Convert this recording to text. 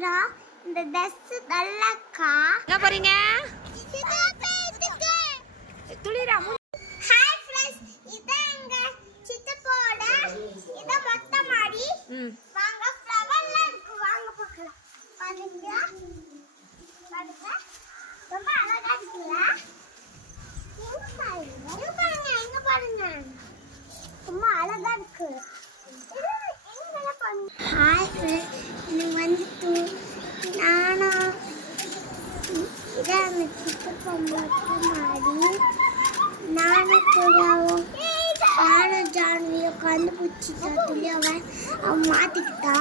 போறோம். இந்த ட்ரெஸ் நல்லாக்கா. எங்க போறீங்க? துளிரா. ஹாய் फ्रेंड्स, இதான் எங்க சித்தப்போட இத மொட்டை மாடி. வாங்க ஃப்ளவர்ல இருக்கு, வாங்க பார்க்கலாம். பாருங்க. பாருங்க. ரொம்ப அழகா இருக்குல்ல? இங்க பாருங்க, இங்க பாருங்க. ரொம்ப அழகா இருக்கு. ஹாய் ஃப்ரெண்ட்ஸ், இன்னைக்கு வந்துட்டு நானும் இதான் சித்தப்பா மொட்டை மாடி. நானும் ஜான்வியை கண்டுபிடிச்சிட்டா. அவன் மாட்டிக்கிட்டா.